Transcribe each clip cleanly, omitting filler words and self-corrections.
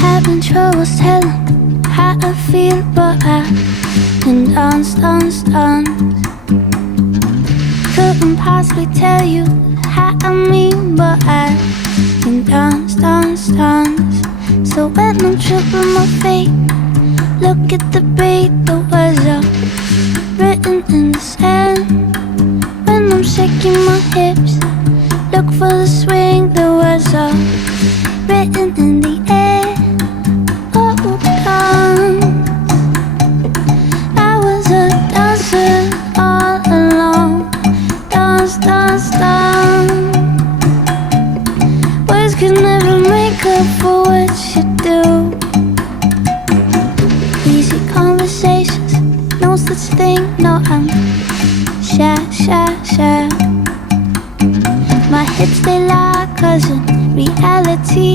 Having troubles telling how I feel, but I can dance. Couldn't possibly tell you how I mean, but I can dance. So when I'm tripping my feet, look at the beat, the words are written in the sand. When I'm shaking my hips, look for the swing, the words are written in the air. Oh, dance. I was a dancer all along. Dance. Words could never make up for what you do. Easy conversations, no such thing, no, I'm shy. My hips, they lie, 'cause in reality,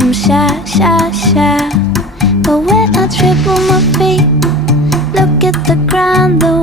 I'm shy. But when I trip on my feet, look at the ground, the